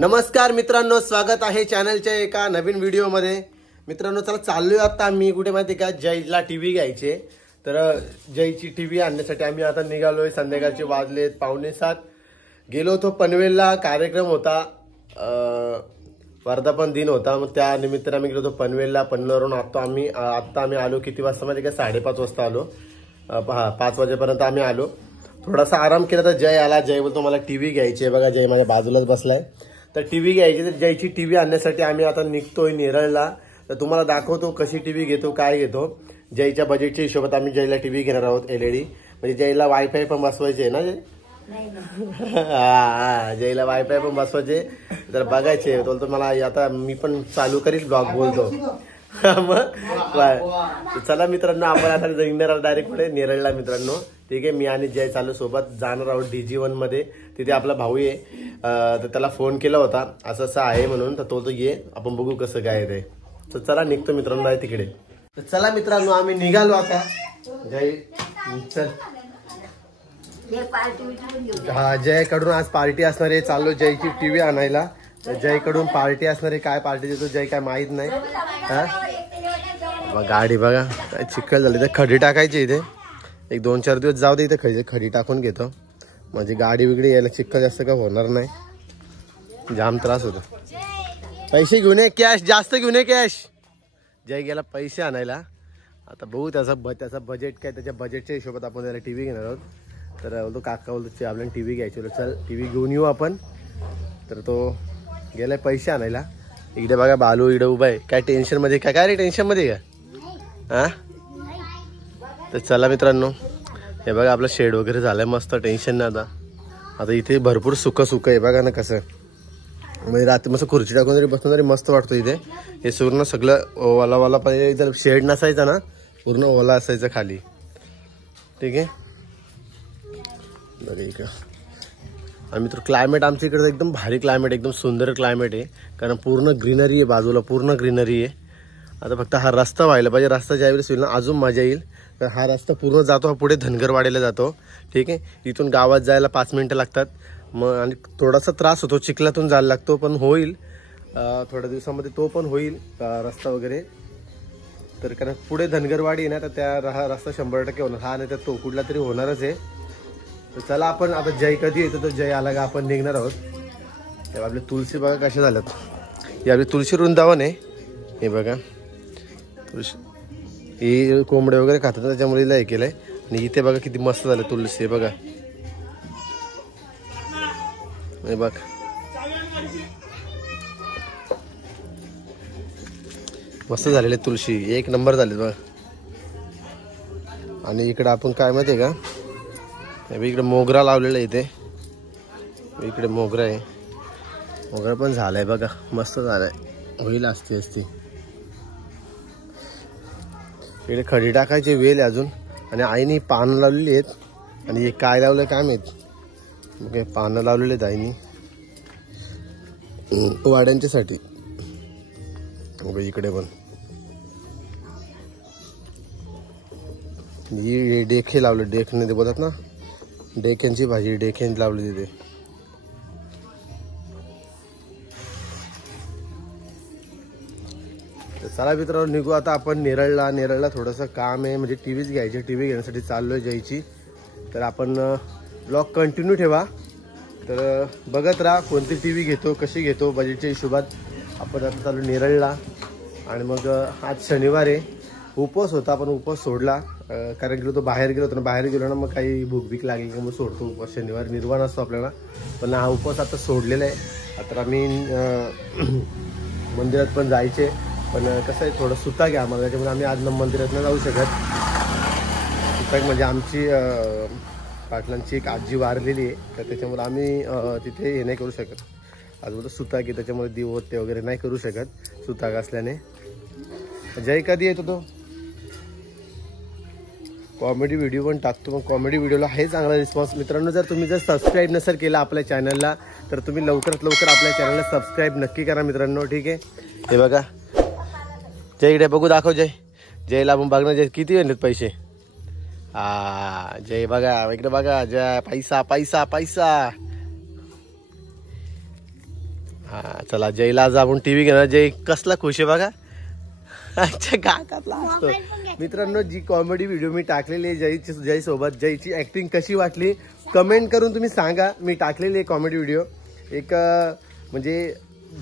नमस्कार मित्रांनो, स्वागत आहे चॅनलच्या एका नवीन व्हिडिओमध्ये। मित्रांनो चला चाललोय आता आम्ही कुठे माहिती का, जयला टीव्ही घ्यायचे। तर जयची टीव्ही आणण्यासाठी आम्ही आता निघालोय। संध्याकाळचे वाजलेत 6:45। गेलो होतो पनवेलला, कार्यक्रम होता, वर्धापन दिन होता। मग त्या निमित्ताने आम्ही गेलो होतो पनवेलला। पनवेलवरून आता आम्ही आलो किती वाजता माहिती का, 5:30 वाजता आलो। 5 वाजेपर्यंत आम्ही आलो। थोडासा आराम केला तर जय आला। जय बोलतो मला टीव्ही घ्यायची आहे। बघा जय माझ्या बाजूलाच बसलाय। तर टीव्ही घ्यायची, तर जयची टीव्ही आणण्यासाठी आम्ही आता निघतोय नेरळला। तर तुम्हाला दाखवतो कशी टीव्ही घेतो, काय घेतो। जयच्या बजेटच्या हिशोबात आम्ही जयला टीव्ही घेणार आहोत LED। म्हणजे जयला वायफाय पण बसवायचे आहे ना जय? हा, जयला वायफाय पण बसवायचे। तर बघायचे बोलतो मला, आता मी पण चालू करील ब्लॉग बोलतो। मग चला मित्रांनो, आपण आता निघणार डायरेक्ट पुढे नेरळला मित्रांनो। ठीक आहे, मी आणि जय चालू सोबत जाणार आहोत DG1 मध्ये। तिथे आपला भाऊ आहे, तर त्याला फोन केला होता असं असं आहे म्हणून। तर तो ये, आपण बघू कसं काय ते। तर चला निघतो मित्रांनो आहे तिकडे। तर चला मित्रांनो आम्ही निघालो आता। जय चल, हा जय कडून आज पार्टी असणार आहे। चाललो जयची टीव्ही आणायला। जय कडून पार्टी असणार आहे। काय पार्टी देतो जय काय माहित नाही। हा गाडी बघा काय चिखल झाली, तर खडी टाकायची इथे। एक 2-4 दिवस जाऊ दे, इथे खडी टाकून घेतो, म्हणजे गाडी बिगडी यायला चिखल जास्त का होणार नाही, जाम त्रास होतो। पैसे घेऊन ये, कॅश जास्त घेऊन ये, कॅश। जय गेला पैसे आणायला। आता बघू त्याचा बजेट काय, त्याच्या बजेटच्या हिशोबात आपण त्याला टीव्ही घेणार आहोत। तर बोलतो काका बोलतो आपल्याला टीव्ही घ्यायची, चल टीव्ही घेऊन येऊ आपण। तर तो गेलाय पैसे आणायला। इकडे बघा बालू इकडे उभा आहे, काय टेन्शन मध्ये काय रे, टेन्शन मध्ये का? हा तर चला मित्रांनो, हे बघा आपलं शेड वगैरे झालंय मस्त, टेन्शन नाही आता इथे भरपूर सुक आहे बघा ना कसं। म्हणजे रात्री मस्त खुर्ची टाकून जरी बसून तरी मस्त वाटतो इथे। हे पूर्ण सगळं ओला पाहिजे, जर शेड नसायचा ना पूर्ण ओला असायचं खाली। ठीक आहे, बघा इकडं आम्ही तर क्लायमेट आमच्या इकडे एकदम भारी क्लायमेट, एकदम सुंदर क्लायमेट आहे। कारण पूर्ण ग्रीनरी आहे, बाजूला पूर्ण ग्रीनरी आहे। आता फक्त हा रस्ता व्हायला पाहिजे, रस्ता ज्यावेळेस होईल ना अजून मजा येईल। तर हा रस्ता पूर्ण जातो पुढे धनगरवाडीला जातो। ठीक आहे, इथून गावात जायला 5 मिनिटं लागतात। मग आणि थोडासा त्रास होतो, चिखलातून जायला लागतो, पण होईल थोड्या दिवसामध्ये तो पण होईल रस्ता वगैरे। तर कारण पुढे धनगरवाडी आहे ना, तर त्या रस्ता 100% होणार, हा नाही तर तो कुठला तरी होणारच आहे। तर चला आपण आता जय कधी येतो, तर जय आला का आपण निघणार आहोत। तेव्हा आपले तुळशी बघा कशा झाल्यात, हे आपली तुळशी वृंदावन आहे। हे बघा तुळशी, ही कोंबडे वगैरे खातात त्याच्यामुळे हे केलंय। आणि इथे बघा किती मस्त झालं तुळशी, हे बघा, हे बघ मस्त झालेले तुळशी, एक नंबर झाले बघा। आणि इकडे आपण काय माहितीये का, इकडे मोगरा लावलेला आहे इथे, इकडे मोगरा आहे, मोगरा पण झालाय बघा, मस्त झालाय, होईल असती। इकडे खडी टाकायची वेल अजून, आणि आईने पानं लावलेली आहेत। आणि हे काय लावलंय काय माहित, मग पानं लावलेली आहेत आईने वाड्यांच्यासाठी। इकडे पण ही डेखे लावले, डेखने ते बोलतात ना, डेक्यांची भाजी, डेक्यां लावली तिथे। चला मित्रांनो निघू आता आपण नेरळला थोडंसं काम आहे, म्हणजे टीव्हीच घ्यायची, टीव्ही घेण्यासाठी चाललोय जयची। तर आपण ब्लॉग कंटिन्यू ठेवा, तर बघत राहा कोणती टीव्ही घेतो, कशी घेतो, बजेटच्या हिशोबात। आपण आता चालू नेरळला। आणि मग आज शनिवार आहे, उपवास होता, आपण उपवास सोडला। कारण गेलो तो बाहेर गेलो होतो ना, बाहेर गेलो ना मग काही भूक भीक लागली की मग सोडतो उपवास। शनिवार निर्वाण असतो आपल्याला, पण हा उपवास आता सोडलेला आहे। आता आम्ही मंदिरात पण जायचे, पण कसं आहे थोडं सुता घ्या आम्हाला, त्याच्यामुळे आम्ही आज मंदिरात नाही जाऊ शकत। सुताक म्हणजे आमची पाटलांची एक आजी वारलेली आहे, तर त्याच्यामुळे आम्ही तिथे हे नाही करू शकत। आज बोलतो सुताक आहे, त्याच्यामुळे दिवोते वगैरे नाही करू शकत सुताक असल्याने। जय कधी येतो तो कॉमेडी व्हिडिओ पण टाकतो, मग कॉमेडी व्हिडिओला आहे चांगला रिस्पॉन्स। मित्रांनो जर सबस्क्राईब नसेल केला आपल्या चॅनलला, तर तुम्ही लवकरात लवकर आपल्या चॅनलला सबस्क्राईब नक्की करा मित्रांनो। ठीक आहे, हे बघा जय इकडे बघू, दाखव जयला आपण बघणार, जय किती येणार पैसे। जय बघा इकडे बघा, जय पैसा पैसा पैसा। हा चला जयला आज आपण टीव्ही घेणार. जय कसला खुश आहे बघा. अच्छा गाकातला असतो. मित्रांनो जी कॉमेडी व्हिडिओ मी टाकलेली आहे जय सोबत, जयची ऍक्टिंग कशी वाटली कमेंट करून तुम्ही सांगा. मी टाकलेली आहे कॉमेडी व्हिडिओ. एक म्हणजे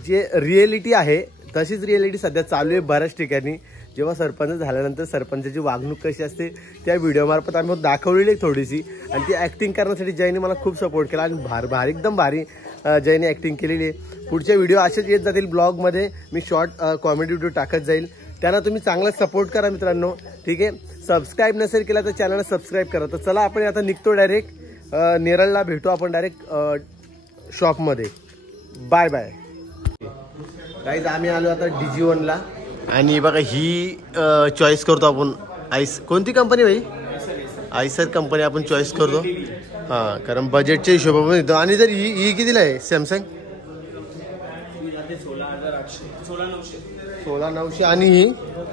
जे रिएलिटी आहे तशीच रिएलिटी सध्या चालू आहे बऱ्याच ठिकाणी. जेव्हा सरपंच झाल्यानंतर सरपंचाची वागणूक कशी असते त्या व्हिडिओमार्फत आम्ही दाखवलेली थोडीशी. आणि ती ऍक्टिंग करण्यासाठी जयने मला खूप सपोर्ट केला आणि भारी एकदम भारी जयने ऍक्टिंग केलेली आहे. पुढचे व्हिडिओ असेच येत जातील ब्लॉगमध्ये. मी शॉर्ट कॉमेडी व्हिडिओ टाकत जाईल. त्यांना तुम्ही चांगला सपोर्ट करा मित्रांनो. ठीक आहे. सबस्क्राईब नसेल केला तर चॅनलला सबस्क्राईब करा. तर चला आपण आता निघतो डायरेक्ट नेरळला भेटू आपण डायरेक्ट शॉपमध्ये. Bye bye guys. आम्ही आलो आता DG1ला आणि बघा ही चॉईस करतो आपण. कोणती कंपनी भाई? आयसर कंपनी आपण चॉईस करतो. हां कारण बजेटच्या हिशोबाने येतो. आणि जर ही कितीला आहे सॅमसंग? 16,900. आणि ही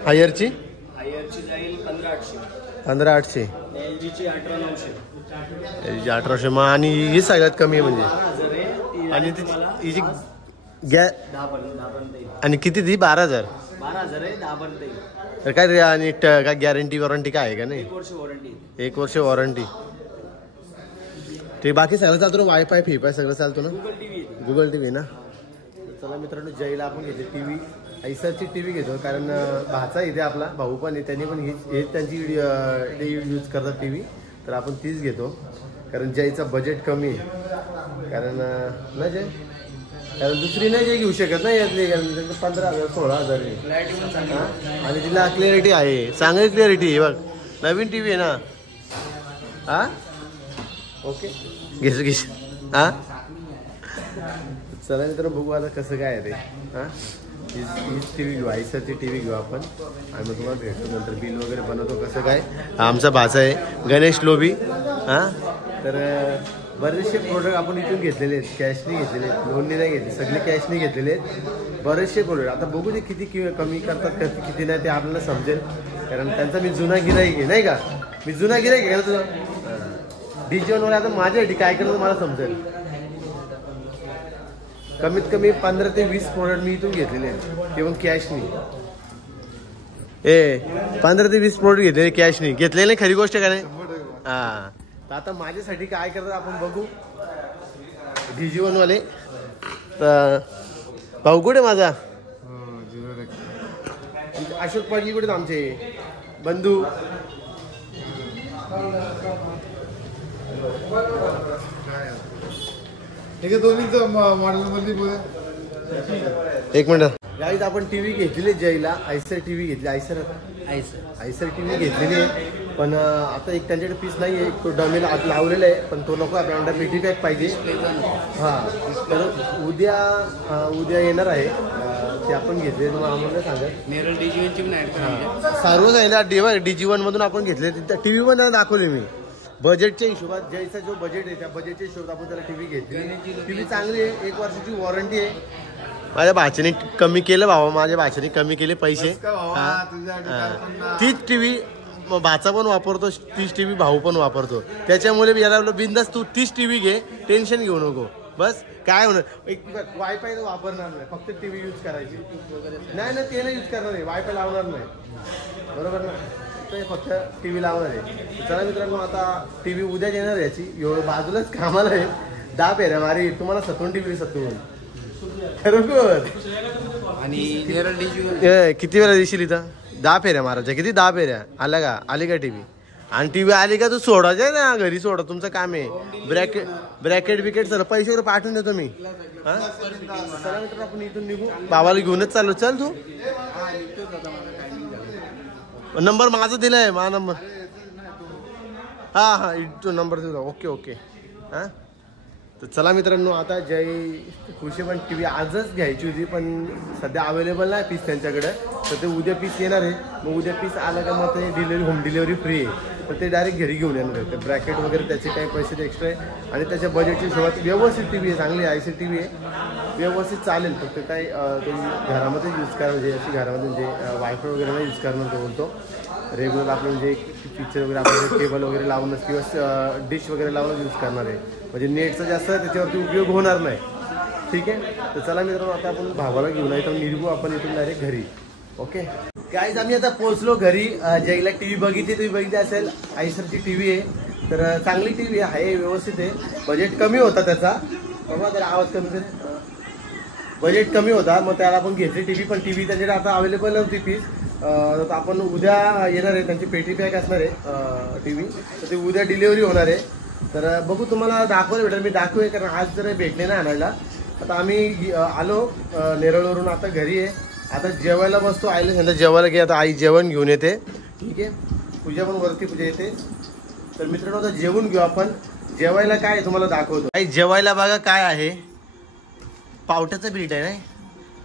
हायरची? जाईल 15,800. LGची 18,900. मग आणि ही सगळ्यात कमी आहे म्हणजे. आणि हिची आणि किती ती? 12,000 आहे. 10,000 तर काय रे. आणि काय गॅरंटी वॉरंटी काय आहे का? नाही 1 वर्ष वॉरंटी. ते बाकी सगळं चालतो ना? वायफाय फीफाय सगळं चालतो ना? गुगल टीव्ही ना. चला मित्रांनो जयला आपण घेते टीव्ही. आयसरची टीव्ही घेतो कारण भाचा इथे आपला भाऊ पण आहे. त्यांनी पण हेच त्यांची यूज करतात टीव्ही. तर आपण तीच घेतो कारण जयचं बजेट कमी आहे. कारण ना जय कारण दुसरी नाही जे घेऊ शकत नाही यातली. कारण 15,000 16,000 आणि तिला क्लिअरिटी आहे. चांगली क्लिअरिटी आहे बघ. नवीन टीव्ही आहे ना. हा ओके घेस हा. चला तर बघू आता कसं काय आहे ते. हां हीच टीव्ही घेऊ. आयसरची टीव्ही घेऊ आपण. आणि मग तुम्हाला भेटतो नंतर. बिल वगैरे बनवतो कसं काय. आमचा भाचा आहे गणेश लोभी. हां तर बरेचसे प्रोडक्ट आपण इथून घेतलेले आहेत. कॅशनी घेतलेले आहेत. लोननी नाही घेतले. सगळे कॅशनी घेतलेले आहेत बरेचसे प्रोडक्ट. आता बघू ते किती कमी करतात किती नाही ते आपल्याला समजेल. कारण त्यांचा मी जुना गिराईक आहे नाही का. मी जुना गिराईक आहे का तुझं DG1 आता माझ्यासाठी काय करतं मला समजेल. कमीत कमी 15 ते 20 प्रोडक्ट मी इथून घेतलेले आहेत. ते पण कॅशनी. 15 ते 20 प्रोडक्ट घेतलेले कॅशनी. घेतलेले खरी गोष्ट का नाही. हां तर आता माझ्यासाठी काय करतात आपण बघू. DG1 वाले. तर भाऊ कुठे माझा? अशोक पाटील कुठे आमचे बंधू? एक मिनिट गाईज. आपण टीव्ही घेतलेली जयला. आयसर टीव्ही घेतली. आयसर टीव्ही घेतलेली आहे. पण आता एक त्यांच्याकडे पीस नाही आहे. तो डमीला आत लावलेला आहे पण तो नको. आपल्याला पेटी पॅक पाहिजे. हां तर उद्या येणार आहे. ते आपण घेतले. तुम्हाला आम्हाला सांगत नेरळ DG1ची पण आहे. सर्वच आहे ना. DG1 मधून आपण घेतले. टीव्ही पण त्यांना दाखवले मी. बजेटच्या हिशोबात जयचा जो बजेट आहे त्या बजेटच्या हिशोबात आपण त्याला टीव्ही घेतली. टीव्ही चांगली आहे. 1 वर्षाची वॉरंटी आहे. माझ्या भाच्याने कमी केलं भावा. माझ्या भाच्याने कमी केले पैसे. तीच टीव्ही भाचा पण वापरतो. तीच टीव्ही भाऊ पण वापरतो. त्याच्यामुळे याला बिंदास तू तीच टीव्ही घे. टेन्शन घेऊ नको. बस काय होणार. एक वायफाय वापरणार नाही. फक्त टीव्ही यूज करायची. नाही ते नाही यूज करणार नाही. वायफाय लावणार नाही. बरोबर ना. फक्त टीव्ही लावणार आहे. चला मित्रांनो आता टीव्ही उद्या येणार याची. बाजूलाच कामाला आहे. 10 फेऱ्या मारी तुम्हाला 7 टीव्ही 7 खरोखर. आणि किती वेळा दिशील इथं? 10 फेऱ्या मारायच्या. किती 10 फेऱ्या आल्या का? आली का टीव्ही? आणि टीव्ही आली का तू सोडायचं ना घरी. सोडा तुमचं काम आहे. ब्रॅकेट बिकेट सर पैसे वगैरे पाठवून देतो मी. हां चला मित्रांनो आपण इथून निघू. बाबाला घेऊनच चाललो. चल तू. नंबर माझा दिलाय. माझा नंबर. हां तो नंबर दिला. ओके हां तर चला मित्रांनो आता जय खुशी पण टीव्ही आजच घ्यायची होती पण सध्या अवेलेबल नाही पीस त्यांच्याकडे. तर ते उद्या पीस येणार आहे. मग उद्या पीस आलं का मग ते होम डिलिव्हरी फ्री आहे. तर ते डायरेक्ट घरी घेऊन येणार आहे. ते ब्रॅकेट वगैरे त्याचे काही पैसे एक्स्ट्रा आहे. आणि त्याच्या बजेटची सुरुवात व्यवस्थित टीव्ही आहे. चांगली आयसी टीव्ही आहे. व्यवस्थित चालेल. फक्त काही घरामध्ये यूज करा म्हणजे अशी घरामध्ये म्हणजे वायफाय वगैरे नाही यूज करणार तो बोलतो. रेग्युलर आपलं म्हणजे पिक्चर वगैरे आपण केबल वगैरे लावूनच किंवा डिश वगैरे लावूनच यूज करणार आहे. म्हणजे नेटचा जास्त त्याच्यावरती उपयोग होणार नाही. ठीक आहे. तर चला मित्रांनो आता आपण भावाला घेऊन येतो, निघू आपण इथून डायरेक्ट घरी. ओके गाईज आम्ही आता पोहोचलो घरी. जयला टीव्ही बघितली, तुम्ही बघितली असेल, आईसरची टीव्ही आहे. तर चांगली टीव्ही आहे, व्यवस्थित आहे. बजेट कमी होता त्याचा, बघा त्याला आवाज कमी कर, बजेट कमी होता मग त्याला आपण घेतली टीव्ही. पण टीव्ही त्यांच्याकडे आता अवेलेबल नव्हती पीस. तर आपण उद्या येणार आहे, त्यांची पेटी पॅक असणार आहे टीव्ही. तर ती उद्या डिलिव्हरी होणार आहे. तर बघू तुम्हाला दाखवायला भेटेल, मी दाखवूया कारण आज जर भेटले ना आणायला. आता आम्ही आलो नेरळवरून, आता घरी आहे. आता जेवायला बसतो, आईला सांगितलं जेवायला घे. आता आई जेवण घेऊन येते, ठीक आहे. पूजा पण वरती पूजा येते. तर मित्रांनो आता जेवून घेऊ आपण. जेवायला काय तुम्हाला दाखवतो. आई जेवायला बघा काय आहे, पावट्याचं बीट आहे नाही,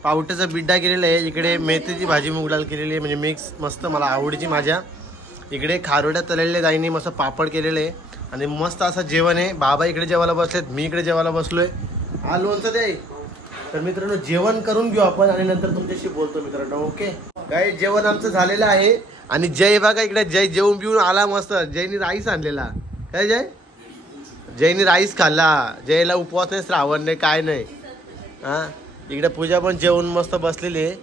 पावट्याचा बिड्डा केलेला आहे. इकडे मेथीची भाजी मूग डाळ केलेली आहे, म्हणजे मिक्स मस्त मला आवडीची माझ्या. इकडे खारोड्या तळलेल्या आईने मस्त पापड केलेले आहे आणि मस्त असं जेवण आहे. बाबा इकडे जेवायला बसलेत, मी इकडे जेवायला बसलोय. हा लोणचं दे. तर मित्रांनो जेवण करून घेऊ आपण आणि नंतर तुमच्याशी बोलतो मित्रांनो. ओके काय जेवण आमचं झालेलं आहे. आणि जय बघा इकडे, जय जेवून बिवून आला मस्त. जयनी राईस आणलेला. काय जयनी राईस खाल्ला. जयला उपवास नाही, श्रावण नाही, काय नाही. हा इकडे पूजा पण जेवून मस्त बसलेली आहे.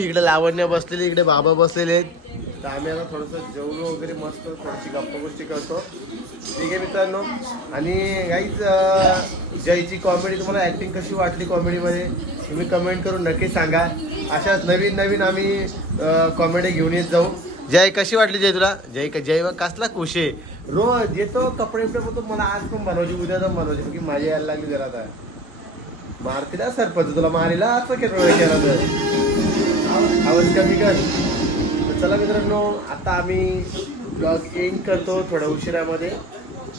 इकडे लावण्य बसलेली, इकडे बाबा बसलेले आहेत. तर आम्ही आता थोडंसं जेवलो वगैरे मस्त, थोडीशी गप्पा गोष्टी करतो, ठीक आहे मित्रांनो. आणि गाईज जयची कॉमेडी तुम्हाला ॲक्टिंग कशी वाटली कॉमेडीमध्ये तुम्ही कमेंट करून नक्की सांगा. अशाच नवीन नवीन आम्ही कॉमेडी घेऊन येत जाऊ. जय कशी वाटली जय तुला? जय कसला खुश आहे. रोज येतो कपडे बिपडे मला आज पण बनवायची, उद्या पण बनवायची, की माझी यायला लागली जरा. आता मारतीला सरपंच तुला मारीला असं केला तर आवाज कमी कर. चला मित्रांनो आता आम्ही ब्लॉग एंड करतो थोड्या उशिरामध्ये.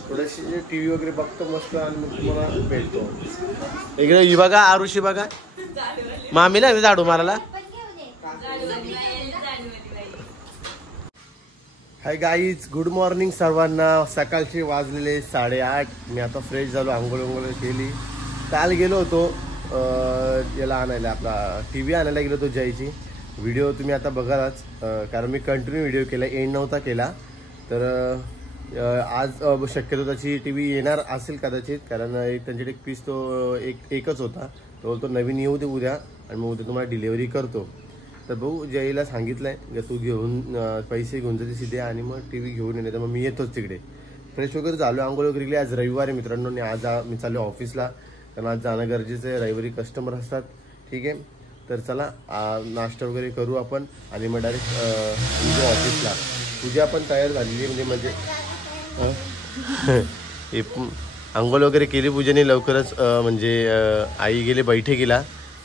थोडीशी टीव्ही वगैरे बघतो मस्त आणि मग तुम्हाला भेटतो. इकडे ही बघा आरुषी बघा, मामीला झाडू मारायला. हाय गाईज, गुड मॉर्निंग सर्वांना. सकाळचे वाजलेले 8:30. मी आता फ्रेश झालो, आंघोळ केली. काल गेलो होतो याला आणायला, आपला टीव्ही आणायला गेलो होतो जयची. व्हिडिओ तुम्ही आता बघालच, कारण मी कंटिन्यू व्हिडिओ केला, एंड नव्हता केला. तर आज शक्यतो त्याची टीव्ही येणार असेल कदाचित, कारण त्यांच्याकडे एक पीस तो एकच होता. तो बोलतो नवीन येऊ दे उद्या आणि मग उद्या तुम्हाला डिलेवरी करतो. तर भाऊ जयला सांगितलंय की तू घेऊन पैसे घेऊन जाते सिधे आणि मग टीव्ही घेऊन येणे. तर मग मी येतोच तिकडे. फ्रेश वगैरे झालो, आंघोळ वगैरे केली. आज रविवार आहे मित्रांनो आणि आज मी चाललो ऑफिसला, कारण आज जाणं गरजेचं आहे. रविवारी कस्टमर असतात, ठीक आहे. तर चला नाश्ता वगैरे करू आपण आणि मग डायरेक्ट ऑफिसला. पूजा पण तयार झालेली म्हणजे आंघोळ वगैरे केली पूजेने लवकरच. म्हणजे आई गेले बैठकीला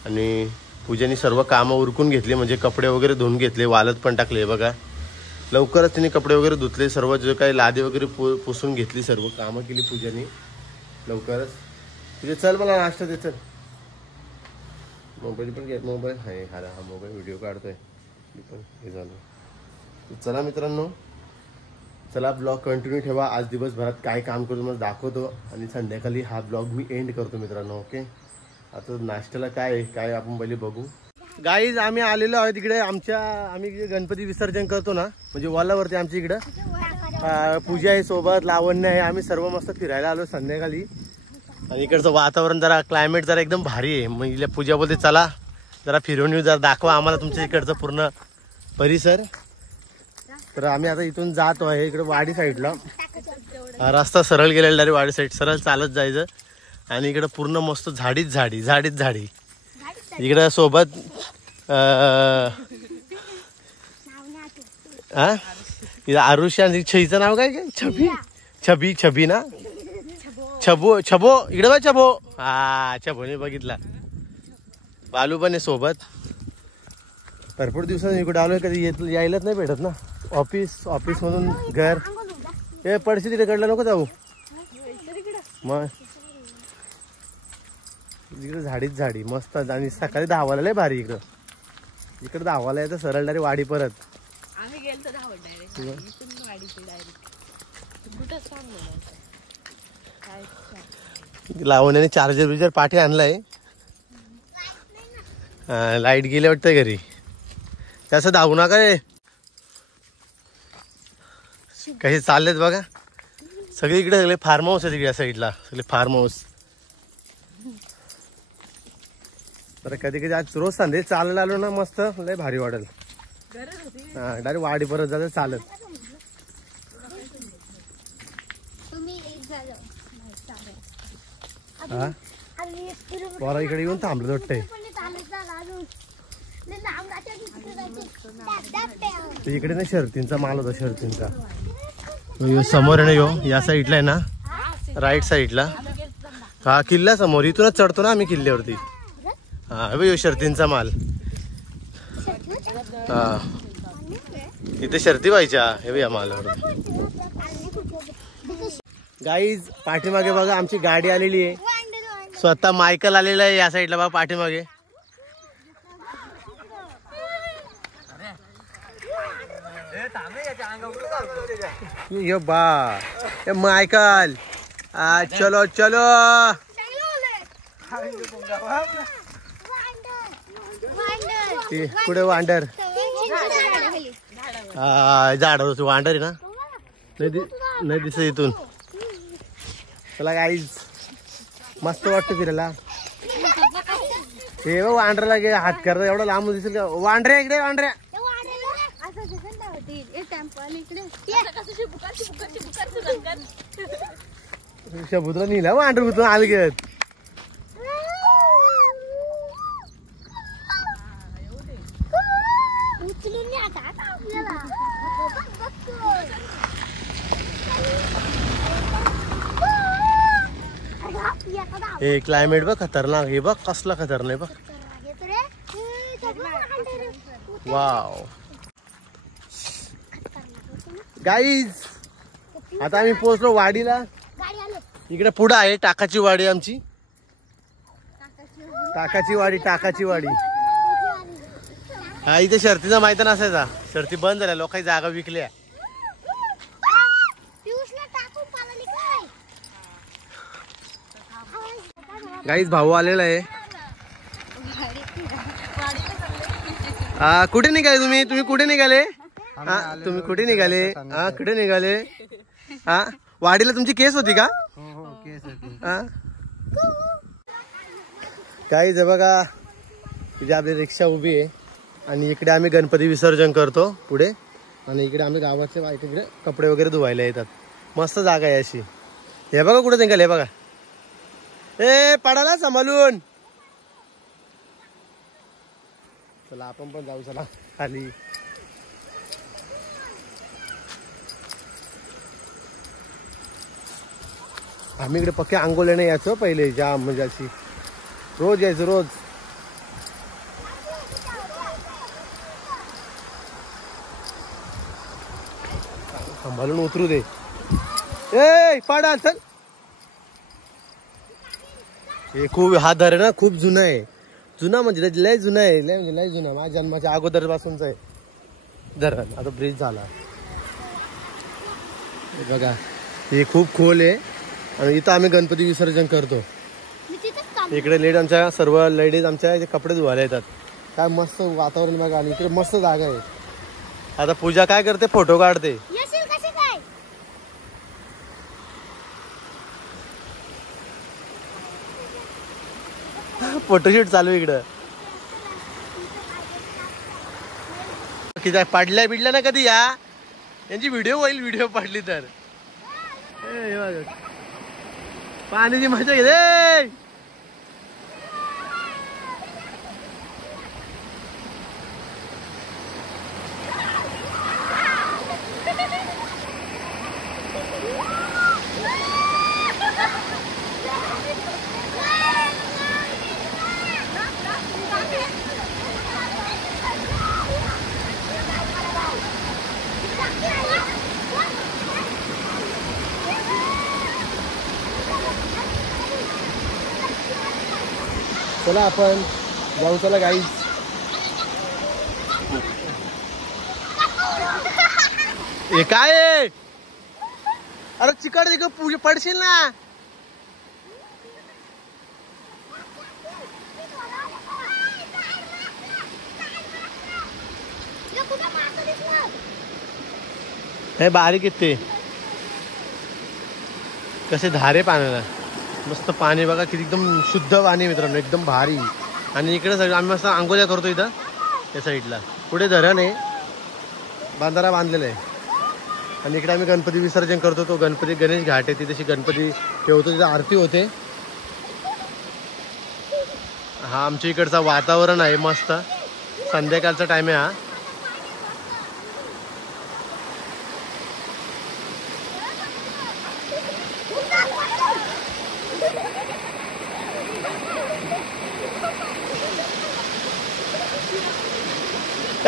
आणि पूजेने सर्व कामं उरकून घेतली, म्हणजे कपडे वगैरे धुवून घेतले, वालत पण टाकले बघा. लवकरच तिने कपडे वगैरे धुतले, सर्व जे काही लादी वगैरे पुसून घेतली, सर्व कामं केली पूजेने लवकरच. तुझे चल मला नाश्ता दे, चल. मोबाईल पण घे, मोबाईल आहे हा मोबाईल व्हिडिओ काढतोय मी पण हे झालं. चला मित्रांनो, चला ब्लॉग कंटिन्यू ठेवा. आज दिवसभरात काय काम करतो मला दाखवतो आणि संध्याकाळी हा ब्लॉग मी एंड करतो मित्रांनो. ओके आता नाश्त्याला काय आपण पहिले बघू. गाईज आम्ही आलेलो आहोत तिकडे आम्ही गणपती विसर्जन करतो ना, म्हणजे वॉलावरती आमच्या इकडं पूजा आहे सोबत, लावण्य आहे. आम्ही सर्व मस्त फिरायला आलो संध्याकाळी आणि इकडचं वातावरण जरा क्लायमेट जरा एकदम भारी आहे. मग पूजा बोलते चला जरा फिरून येऊ, जरा दाखवा आम्हाला तुमच्या इकडचं पूर्ण परिसर. तर आम्ही आता इथून जातो आहे इकडे वाडी साईडला. रस्ता सरळ गेलेला डायरेक्ट वाडी साईड, सरळ चालत जायचं आणि इकडं पूर्ण मस्त झाडीच झाडी. इकडं सोबत आरुषी आणि छईचं नाव काय छबी ना, छबो इकडे बघ छबो. हा छबोने बघितला. बालू पण आहे सोबत. भरपूर दिवसांनी इकडे आलोय, कधी यायलाच नाही भेटत ना. ऑफिस मधून घर हे पडशी तिकडे नको जाऊ. मग इकडे झाडी मस्त. आणि सकाळी 10 वाजता लय भारी इकडे 10 वाजता यायचं सरळ डायरेक्ट वाडी परत. लावण्याने चार्जर पाठी आणलाय. लाईट गेले वाटतं घरी, त्याचं धावू नका रे. कसे चाललेत बघा सगळीकडे, सगळे फार्म हाऊस आहे तिकडे साईडला, सगळे फार्म हाऊस. तर कधी कधी आज रोज संध्याकाळी चालायला आलो ना मस्त लय भारी वाटेल. हा डायरेक्ट वाडी परत जायचं चालत. हा पोरा इकडे येऊन थांबलं वाटतंय. इकडे ना शर्तींचा माल होता शर्तींचा. समोर आहे ना यो या साईडला आहे ना राईट साईडला. हा किल्ला समोर इथूनच चढतो ना आम्ही किल्ल्यावरती. हा यो शर्तींचा माल. हा इथे शर्ती व्हायच्या हे या मालावर. गाईज पाठीमागे बघा आमची गाडी आलेली आहे. स्वतः मायकल आलेला आहे या साईडला बघा पाठीमागे. ये बा ए मायकल चलो चलो. कुठे वांडर. हा झाडावर वांडर आहे ना नाही दिसत इथून. चला गाईज मस्त वाटतं फिरायला. हे वांडरला गे हात करता एवढं लांब दिसेल का. वांढऱ्या इकडे वांढऱ्या. शबुद्रा नेला वांडर कुठून आलगत. हे क्लायमेट बघ खतरनाक. हे बघ कसला खतरनाक बघ. वाव गाईज आता आम्ही पोहोचलो वाडीला. इकडे पुढे आहे टाकाची वाडी आमची. टाकाची वाडी. हा इथे शर्तीचा मैदान असायचा. शर्ती बंद झाल्या लोकांनी जागा विकल्या. गाईज भाऊ आलेला आहे. कुठे निघाले तुम्ही कुठे निघाले. तुम्ही कुठे निघाले. कुठे निघाले. हा वाडीला तुमची केस होती का. गाईज बघा तिथे आपली रिक्षा उभी आहे आणि इकडे आम्ही गणपती विसर्जन करतो पुढे. आणि इकडे आम्ही गावाच्या बायकडे कपडे वगैरे धुवायला येतात. मस्त जागा आहे अशी. हे बघा कुठे निघाले. हे बघा ए पडाला सांभाळून. चला आपण पण जाऊ. चला खाली. आम्ही इकडे पक्के आंघोळीने यायचो पहिले जाम म्हणजे अशी रोज यायचो रोज. सांभाळून उतरू दे. ए पाडा चल. हे खूप हा धर ना खूप जुना आहे. जुना म्हणजे लय जुना आहे. लय जुना माझ्या जन्माच्या अगोदर पासूनच आहे धरण. आता ब्रिज झाला बघा. हे खूप खोल आहे आणि इथं आम्ही गणपती विसर्जन करतो. इकडे लेडीज आमच्या सर्व लेडीज आमच्या कपडे धुवायला येतात. काय मस्त वातावरण बघा. आणि इकडे मस्त जागा आहे. आता पूजा काय करते फोटो काढते. फोटोशूट चालू इकडं. किती पडल्या ना कधी या यांची व्हिडिओ होईल. व्हिडिओ पडली तर पाण्याची मजा घेते. चला आपण जाऊ. चला गाईज. हे काय आहे. अरे चिकट तिकडे पडशील ना. हे बारीक येते कसे धारे पाण्याला. मस्त पाणी बघा किती एकदम शुद्ध पाणी मित्रांनो. एकदम भारी. आणि इकडे सगळं आम्ही मस्त आंघोळ्या करतो इथं या साईडला. पुढे धरण आहे, बांधारा बांधलेला आहे. आणि इकडे आम्ही गणपती विसर्जन करतो. तो गणपती गणेश घाट आहे, तिथे गणपती ठेवतो, तिथे आरती होते. हा आमच्या इकडचा वातावरण आहे मस्त, संध्याकाळचा टाइम आहे हा.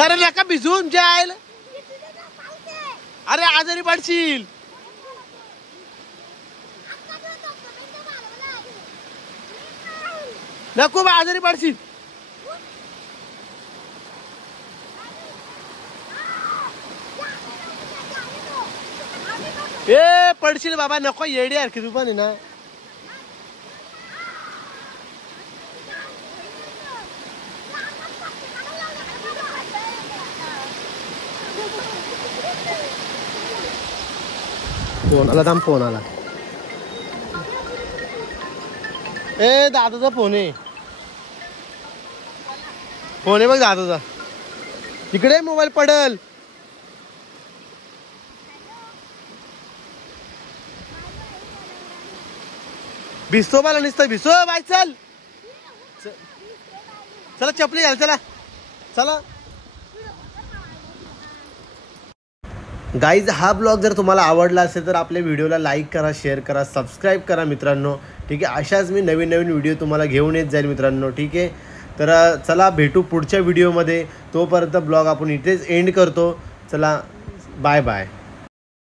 अरे नका भिजून जाईल, अरे आजारी पडशील. नको बा, आजारी पडशील. ए पडशील बाबा, नको येडी यार की तू पण आहे ना. फोन आला, थांब फोन आला. ए दादाचा फोन आहे, फोन आहे बघ दादाचा. इकडे मोबाईल पडल. भिजतो मला नुसतं, भिजतो बाय. चल चला चपली घाल, चला चला. गाईज हा ब्लॉग जर तुम्हाला आवडला असेल तर आपल्या व्हिडिओला लाईक करा, शेअर करा, सबस्क्राईब करा मित्रांनो. ठीक आहे, अशाच मी नवीन नवीन व्हिडिओ तुम्हाला घेऊन येत जाईल मित्रांनो. ठीक आहे, तर चला भेटू पुढच्या व्हिडिओमध्ये. तोपर्यंत ब्लॉग आपण इथेच एंड करतो. चला बाय बाय.